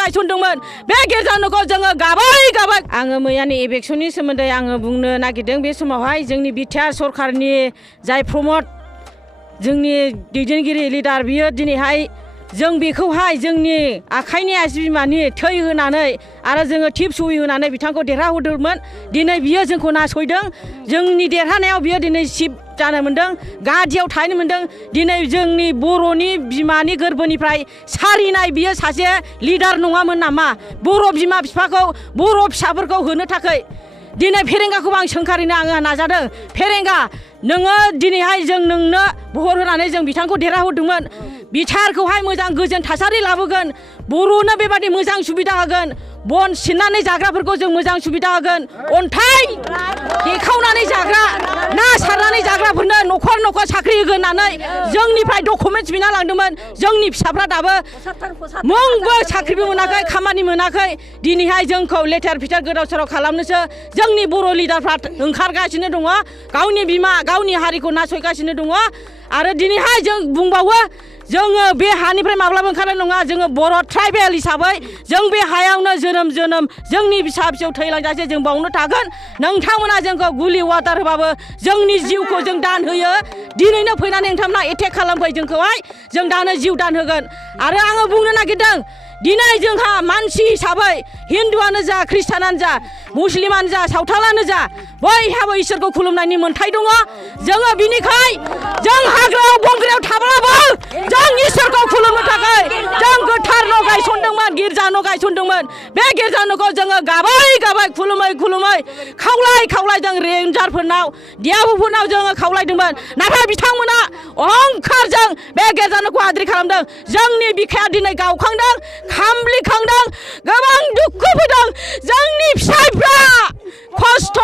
गायसनदोंमोन बे गिर्जा न'खौ जोङो गाबाय आङो मैयानि इलेक्सननि सोमोन्दै आङो बुंनो नागिरदों बे समावहाय जोंनि बिटिआर सरकारनि जाय प्रमद जोंनि दैदेनगिरि लिडार बियो दिनैहाय जों बेखौहाय जोंनि आखाइनि आसि बिमानि थै होनानै आरो जोङो टिप सुइ होनानै बिथांखौ देरहाहोदोंमोन दिनै बियो जोंखौ नासयदों जोंनि देरहानायाव बियो दिनै सिफ जानो मोन्दों गादियाव थाहैनो मोन्दों दिनै जोंनि बर'नि बिमानि गोरबोनिफ्राय सारिनाय बियो सासे लिडार नङामोन नामा बर' बिमा बिफाखौ बर' फिसाफोरखौ होनो थाखाय दिनै फेरेंगाखौबो आं सोंखारिनो आङो नाजादों फेरेंगा नोङो दिनैहाय जों नोंनो भट होनानै जों बिथांखौ देरहाहोदोंमोन बिटिआरखौहाय मोजां गोजोन थासारि लाबोगोन बर'नो बेबादि मोजां सुबिदा होगोन बन सिननानै जाग्राफोरखौ जों मोजां सुबिदा होगोन अन्थाइ देखावनानै जाग्रा ना सारनानै जाग्राफोरनो न'खर न'खर साख्रि होगोन होननानै जोंनिफ्राय डकुमेन्टस बिना लांदोंमोन जोंनि फिसाफ्रा दाबो मुंबो साख्रिबो मोनाखै खामानि मोनाखै दिनैहाय जोंखौ लेथेर फिथेर गोदाव सोराव खालामनोसो जोंनि बर' लिडारफ्रा ओंखारगासिनो दङ गावनि बिमा गावनि हारिखौ नासयगासिनो दङ आरो दिनैहाय जों बुंबावो जोङो बे हानिफ्राय माब्लाबा ओंखारनाय नङा जोङो बर' ट्राइबेल हिसाबै जों बे हायावनो जोनोम जोंनि फिसा फिसौ थैलांजासे जों बावनो थागोन नोंथांमोना जोंखौ गुलि वाटार होबाबो जोंनि जिउखौ जों दान होयो दिनैनो फैनानै नोंथांमोना एटेक खालामफै जोंखौहाय जों दानो जिउ दान होगोन आरो आङो बुंनो नागिरदों दिनै जोंहा मानसि हिसाबै हिन्दुआनो जा ख्रिस्टानानो जा मुस्लिमानो जा सावथालानो जा बयहाबो इसोरखौ खुलुमनायनि मोन्थाय दङ जोङो बिनिखाय जों हाग्रायाव बंग्रायाव थाब्लाबो जों इसोरखौ खुलुमनो थाखाय जों गोथार न' गायसनदोंमोन गिर्जा न' गायसनदोंमोन बे गिर्जा न'खौ जोङो गाबाय खुलुमै खावलाय जों रेन्जारफोरनाव डिआबुफोरनाव जोङो खावलायदोंमोन नाथाय बिथांमोना अहंखारजों बे गिर्जा न'खौ आद्रि खालामदों जोंनि बिखाया दिनै गावखांदों खामब्लिखांदों गोबां दुखु फैदों जोंनि फिसायफ्रा खस्थ'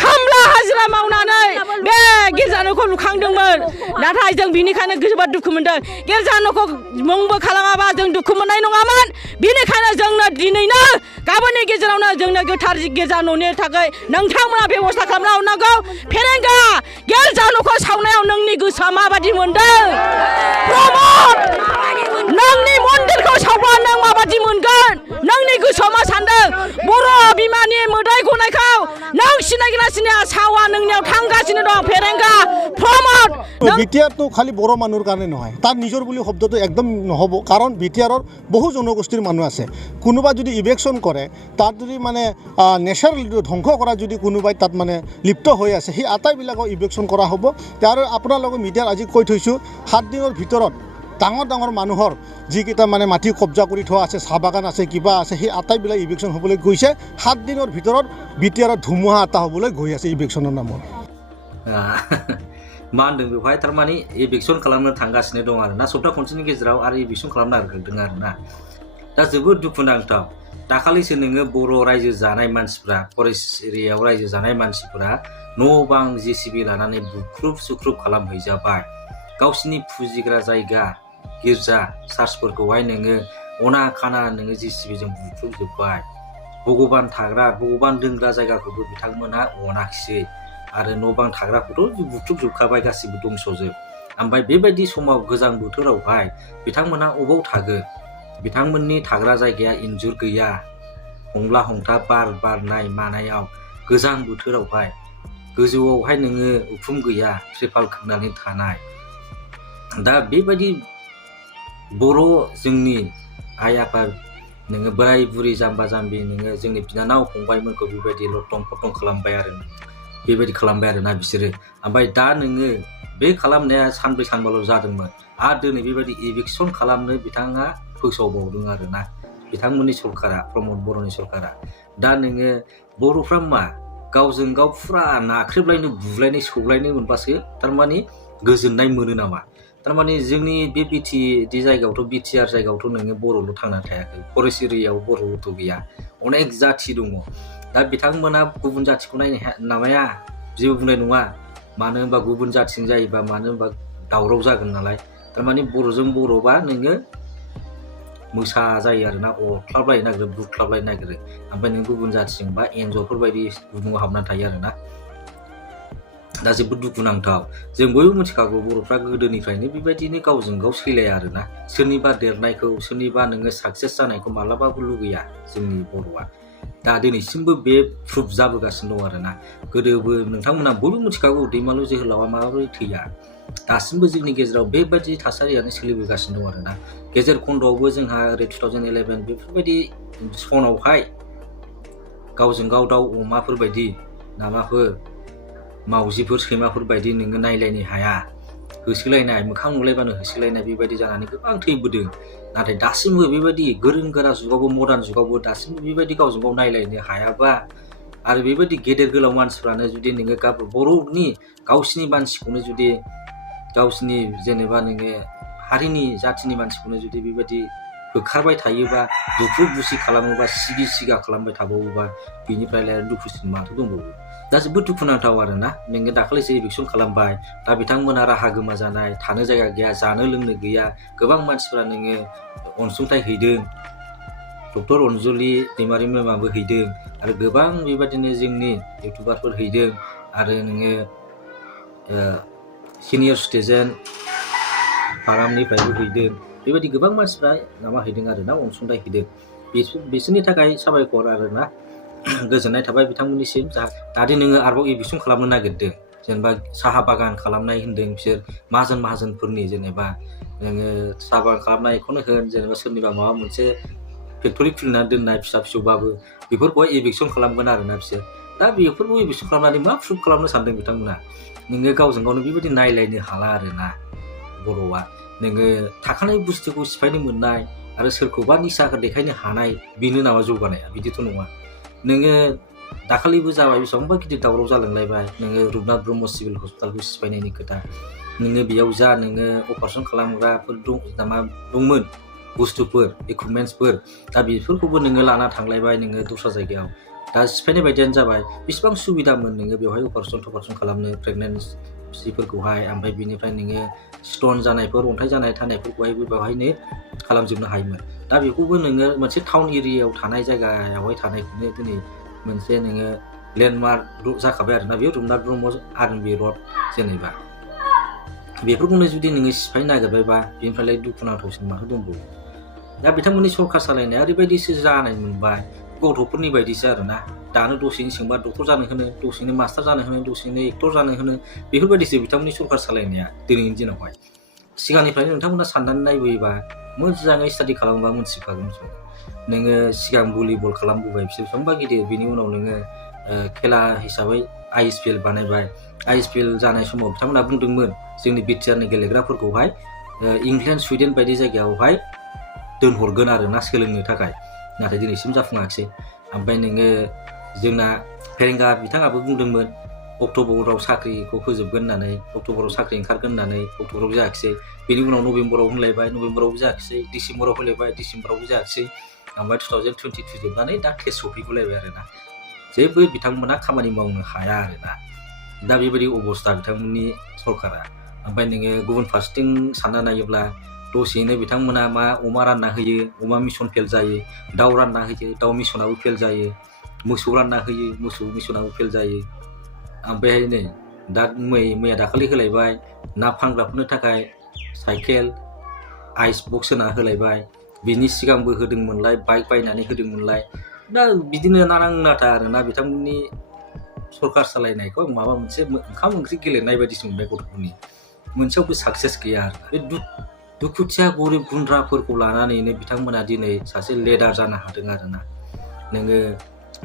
खामला हाजिरा मावनानै बे गिर्जा न'खौ लुखांदोंमोन नाथाय जों बिनिखायनो जोबोद दुखु मोनदों गिर्जा न'खौ मुंबो खालामाबा जों दुखु मोननाय नङामोन बिनिखायनो जोंनो दिनैनो गाबोननि गेजेरावनो जोंनो गोथार गिर्जा न'नि थाखाय नोंथांमोना बेबस्था खालामना हरनांगौ फेरेंगा गिर्जा न'खौ सावनायाव नोंनि गोसोआ माबादि मोनदों प्रमद नोंनि मन्दिरखौ सावबा नों माबादि मोनगोन नोंनि गोसोआव मा सानदों बर' बिमानि मोदाय गनायखौ नों सिनायगोना सिनाया सावा नोंनियाव थांगासिनो दं फेरेंगा प्रमद বিটিআরটো খালি বড় মানুহৰ কাৰণে নহয় তাৰ নিজৰ বুলি শব্দটো একদম নহ'ব কাৰণ বিটিআৰৰ বহু জনগোষ্ঠীৰ মানুহ আছে কোনোবা যদি ইলেকশ্যন কৰে তাত যদি মানে নেচাৰ ধ্বংস কৰা যদি কোনোবাই তাত মানে লিপ্ত হৈ আছে সেই আটাইবিলাকক ইলেকশ্যন কৰা হ'ব আৰু আপোনালোকক মিডিয়াত আজি কৈ থৈছোঁ 7 দিনৰ ভিতৰত ডাঙৰ মানুহৰ যিকেইটা মানে মাটি কব্জা কৰি থোৱা আছে চাহ বাগান আছে কিবা আছে সেই আটাইবিলাক ইলেকশ্যন হ'বলৈ গৈছে 7 দিনৰ ভিতৰত বিটিআৰৰ ধুমুহা এটা হ'বলৈ গৈ আছে ইলেকশ্যনৰ নামত मा होनदों बेवहाय थारमाने इलेक्शन खालामनो थांगासिनो दं आरोना सप्ता खनसेनि गेजेराव आरो इलेक्शन खालामनो नागिरदों आरोना दा जोबोद दुखुनांथाव दाखालिसो नोङो बर' रायजो जानाय मानसिफ्रा फरेस्ट एरियायाव रायजो जानाय मानसिफोरा न' बां जेसिबि लानानै बुख्रुब सुख्रुब खालामहैजाबाय गावसिनि फुजिग्रा जायगा गिर्जा चार्चफोरखौहाय नोङो अना खाना नोङो जेसिबिजों बुख्रुबजोब्बाय भगबान थाग्रा भगबान दोनग्रा जायगाखौबो बिथांमोना अनाखिसै आरो न' बां थाग्राखौथ' बुख्रुबजोबखाबाय गासिबो दंस'जोब ओमफ्राय बेबायदि समाव गोजां बोथोरावहाय बिथांमोना अबाव थागोन बिथांमोननि थाग्रा जायगाया इन्जुर गैया हंला हंथा बार बारनाय मानायाव गोजां बोथोरावहाय गोजौआवहाय नोङो उखुम गैया त्रिपाल खोंनानै थानाय दा बेबायदि बर' जोंनि आइ आफा नोङो बोराय बुरि जाम्बा जाम्बि नोङो जोंनि बिनानाव फंबायमोनखौ बेबायदि लथं फथं खालामबाय आरोना बिसोरो ओमफ्राय दा नोङो बे खालामनाया सानब्रै सानबाल' जादोंमोन आरो दिनै बेबायदि इलेक्शन खालामनो बिथाङा फोसावबावदों आरोना बिथांमोननि सरकारा प्रमद बर'नि सरकारा दा नोङो बर'फ्रा मा गावजों गाव फुरा नाख्रेबलायनो बुलायनो सौलायनो मोनबासो थारमाने गोजोननाय मोनो नामा थारमाने जोंनि बे बिटि जायगायावथ' बिटिआर जायगायावथ' नोङो बर'ल' थांनानै थायाखै फरेस्ट एरियायाव बर'थ' गैया अनेक जाथि दङ दा बिथांमोना गुबुन जाथिखौ नायनो नामाया जेबो बुंनाय नङा मानो होनबा गुबुन जाथिजों जायोबा मानो होनबा दावराव जागोन नालाय थारमाने बर'जों बर'बा नोङो मोसा जायो आरोना अरख्लाबलायनो नागिरो बुख्लाबलायनो नागिरो ओमफ्राय नों गुबुन जाथिजोंबा एन्जरफोर बायदि गुदुङाव हाबनानै थायो आरोना दा जोबोद दुखुनांथाव जों बयबो मिथिखागौ बर'फ्रा गोदोनिफ्रायनो बेबायदिनो गावजों गाव सैलाया आरोना सोरनिबा देरनायखौ सोरनिबा नोङो साक्सेस जानायखौ मालाबाबो लुगैया जोंनि बर'आ दा दिनैसिमबो बे प्रुफ जाबोगासिनो दं आरोना गोदोबो नोंथांमोना बयबो मिथिखागौ दैमालु जोहोलावा माबोरै थैया दासिमबो जोंनि गेजेराव बेबायदि थासारियानो सोलिबोगासिनो दं आरोना गेजेर खन्द'आवबो जोंहा ओरै 2011 बेफोरबायदि सनावहाय गावजों गाव दाउ अमाफोर बायदि नामाफोर मावजिफोर सैमाफोर बायदि नोङो नायलायनो हाया होसोलायनाय मोखां नुलायबानो होसोलायनाय बेबायदि जानानै गोबां थैबोदों नाथाय दासिमबो बेबायदि गोरों गोरा जुगावबो मडार्न जुगावबो दासिमबो बेबायदि गावजों गाव नायलायनो हायाबा आरो बेबायदि गेदेर गोलाव मानसिफ्रानो जुदि नोङो बर'नि गावसिनि मानसिखौनो जुदि गावसिनि जेनेबा नोङो हारिनि जाथिनि मानसिखौनो जुदि बेबायदि होखारबाय थायोबा दुखु बुसि खालामोबा सिगि सिगा खालामबाय थाबावोबा बिनिफ्राय दुखुसिन माथो दंबावो दा जोबोद दुखुनांथाव आरोना नोङो दाखालिसो इलेक्सन खालामबाय दा बिथांमोना राहा गोमा जानाय थानो जायगा गैया जानो लोंनो गैया गोबां मानसिफ्रा नोङो अनसुंथाइ हैदों डक्टर अनजुलि दैमारि मेमाबो हैदों आरो गोबां बेबायदिनो जोंनि इउटुबारफोर हैदों आरो नोङो सिनियर सिटिजेन फारामनिफ्रायबो हैदों बेबायदि गोबां मानसिफ्रा माबा हैदों आरोना अनसुंथाइ हैदों बिसोरनि थाखाय साबायखर आरोना गोजोननाय थाबाय बिथांमोननिसिम दादि नोङो आरोबाव इलेक्सन खालामनो नागिरदों जेनेबा साहा बागान खालामनाय होनदों बिसोर माहाजोनफोरनि जेनेबा नोङो साहा बागान खालामनायखौनो होन जेनेबा सोरनिबा माबा मोनसे फेक्टरि खुलिनानै दोननाय फिसा फिसौबाबो बेफोरखौहाय इलेक्सन खालामगोन आरोना बिसोर दा बेफोरखौ इलेक्सन खालामनानै मा प्रुफ खालामनो सानदों बिथांमोना नोङो गावजों गावनो बेबायदि नायलायनो हाला आरोना बर'आ नोङो थाखानाय बुस्थुखौ सिफायनो मोननाय आरो सोरखौबा निसाखौ देखायनो हानाय बेनो नामा जौगानाया बिदिथ' नङा नोङो दाखालिबो जाबाय बेसेबांबा गिदिर दावराव जालांलायबाय नोङो रुपनाथ ब्रह्म सिभिल हस्पिटालखौ सिफायनायनि खोथा नोङो बेयाव जा नोङो अपारेशन खालामग्राफोर दंमोन बुस्थुफोर इकुइपमेन्टसफोर दा बेफोरखौबो नोङो लाना थांलायबाय नोङो दस्रा जायगायाव दा सिफायनाय बायदियानो जाबाय बेसेबां सुबिदामोन नोङो बेवहाय अपारेशन खालामनो प्रेगनेन्सिफोरखौहाय ओमफ्राय बिनिफ्राय नोङो स्टन जानायफोर अन्थाइ जानाय थानायफोरखौहायबो बेवहायनो खालामजोबनो हायोमोन दा बेखौबो नोङो मोनसे टाउन एरियायाव थानाय जायगायावहाय थानायखौनो दिनै मोनसे नोङो लेन्डमार्क जाखाबाय आरोना बेयो रुपनाथ ब्रह्म आर्मि रड जेनेबा बेफोरखौनो जुदि नोङो सिफायनो नागिरबायबा बेनिफ्रायलाय दुखुनांथावसिन माथो दंबावो दा बिथांमोननि सरकार सालायनाया ओरैबायदिसो जानाय मोनबाय गथ'फोरनि बायदिसो आरोना दानो दसेनो सोंबा डक्टर जानो होनो दसेनो मास्टार जानो होनो दसेनो एक्टर जानो होनो बेफोरबायदिसो बिथांमोननि सरकार सालायनाया दिनैनि दिनावहाय सिगांनिफ्रायनो नोंथांमोना साननानै नायबोयोबा मोजाङै स्टाडि खालामोबा मोनथिखागोन नोङो सिगां भलिबल खालामबोबाय बिसोर बेसेबांबा गिदिर बिनि उनाव नोङो खेला हिसाबै ISPL बानायबाय ISPL जानाय समाव बिथांमोना बुंदोंमोन जोंनि बिटिआरनि गेलेग्राफोरखौहाय इंलेन्ड सुइडेन बायदि जायगायावहाय दोनहरगोन आरोना सोलोंनो थाखाय नाथाय दिनैसिम जाफुङाखिसै ओमफ्राय नोङो जोंना फेरेंगा बिथाङाबो बुंदोंमोन अक्ट'बराव साख्रिखौ फोजोबगोन होननानै अक्ट'बराव साख्रि ओंखारगोन होननानै अक्ट'बराव जायाखिसै बेनि उनाव नभेम्बराव होनलायबाय नभेम्बरावबो जायाखिसै डिसेम्बराव होलायबाय डिसेम्बरावबो जायाखिसै ओमफ्राय 2022 जोबनानै दा टेस्ट सफैगौलायबाय आरोना जेबो बिथांमोना खामानि मावनो हाया आरोना दा बेबायदि अबस्था बिथांमोननि सरकारा ओमफ्राय नोङो गुबुन फारसेथिं सानना नायोब्ला दसेनो बिथांमोना मा अमा रानना होयो अमा मिसन फेल जायो दाउ रानना होयो दाउ मिसनाबो फेल जायो मोसौ रानना होयो मोसौ मिसनाबो फेल जायो ओमफ्रायहाय नै दा मैया दाखालि होलायबाय ना फानग्राफोरनो थाखाय साइकेल आइस बक्स होना होलायबाय बिनि सिगांबो होदोंमोनलाय बाइक बायनानै होदोंमोनलाय दा बिदिनो नानां नाथा आरोना बिथांमोननि सरकार सालायनायखौ आं माबा मोनसे ओंखाम ओंख्रि गेलेनाय बायदिसो मोनबाय गथ'फोरनि मोनसेयावबो साक्सेस गैया आरो बे दुखुथिया गरिब गुन्द्राफोरखौ लानानैनो बिथांमोना दिनै सासे लिडार जानो हादों आरोना नोङो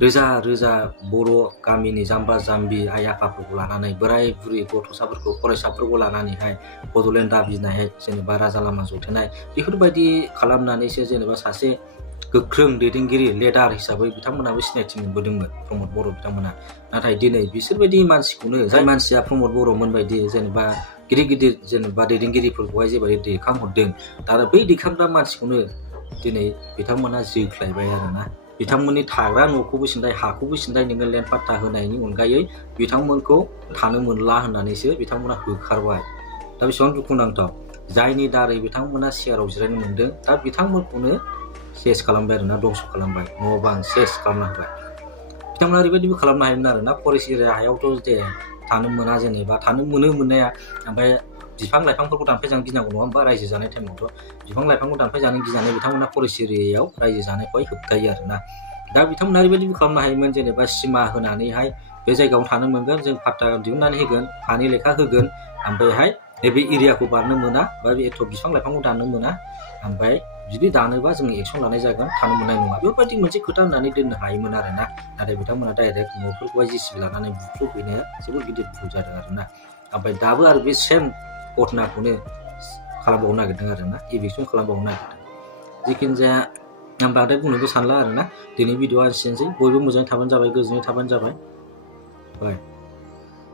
रोजा रोजा बर' गामिनि जाम्बा जाम्बि आइ आफाफोरखौ लानानै बोराय बुरि गथ'साफोरखौ फरायसाफोरखौ लानानैहाय बड'लेण्ड दाबिनाय जेनेबा राजा लामा जथेनाय बेफोरबायदि खालामनानैसो जेनेबा सासे गोख्रों दैदेनगिरि लिडार हिसाबै बिथांमोनाबो सिनायथि मोनबोदोंमोन प्रमद बर' बिथांमोना नाथाय दिनै बिसोरबायदि मानसिखौनो जाय मानसिया प्रमद बर'मोन बायदि जेनेबा गिदिर गिदिर जेनेबा दैदेनगिरिफोरखौहाय जेबायदि दैखांहरदों दा बै दैखांग्रा मानसिखौनो दिनै बिथांमोना जोख्लायबाय आरोना बिथांमोननि थाग्रा न'खौबो सिन्थाय हाखौबो सिन्थाय नोङो लेन्ड पाट्टा होनायनि अनगायै बिथांमोनखौ थानो मोनला होननानैसो बिथांमोना होखारबाय दा बेसेबां दुखुनांथाव जायनि दारै बिथांमोना सियाराव जिरायनो मोन्दों दा बिथांमोनखौनो सेस खालामबाय आरोना दंस' खालामबाय न' बां सेस खालामना होबाय बिथांमोना ओरैबायदिबो खालामनो हायोमोन आरोना फरेस्ट एरिया हायावथ' जे थानो मोना जेनेबा थानो मोनो मोननाया ओमफ्राय बिफां लाइफांफोरखौ दानफायजानो गिनांगौ नङा होमबा रायजो जानाय टाइमावथ' बिफां लाइफांखौ दानफायजानो गिनानै बिथांमोना फरेस्ट एरियायाव रायजो जानायखौहाय होबथायो आरोना दा बिथांमोना ओरैबायदिबो खालामनो हायोमोन जेनेबा सिमा होनानैहाय बे जायगायाव थानो मोनगोन जों पाट्टा दिहुननानै होगोन हानि लेखा होगोन ओमफ्रायहाय नैबे एरियाखौ बारनो मोना बा बे एथ' बिफां लाइफांखौ दाननो मोना ओमफ्राय जुदि दानोबा जोङो एक्सन लानाय जागोन थानो मोननाय नङा बेफोरबायदि मोनसे खोथा होननानै दोननो हायोमोन आरोना नाथाय बिथांमोना डाइरेक्ट न'फोरखौहाय जिसिबि लानानै बुख्रुबहैनाया जोबोद गिदिर भुल जादों आरोना ओमफ्राय दाबो आरो बे सेम घटनाखौनो खालामबावनो नागिरदों आरोना इभिकसन खालामबावनो नागिरदों जिखुनु जाया आं बांद्राय बुंनोबो सानला आरोना दिनै भिडिअआ एसेनोसै बयबो मोजाङै थाबानो जाबाय गोजोनै थाबानो जाबाय बाय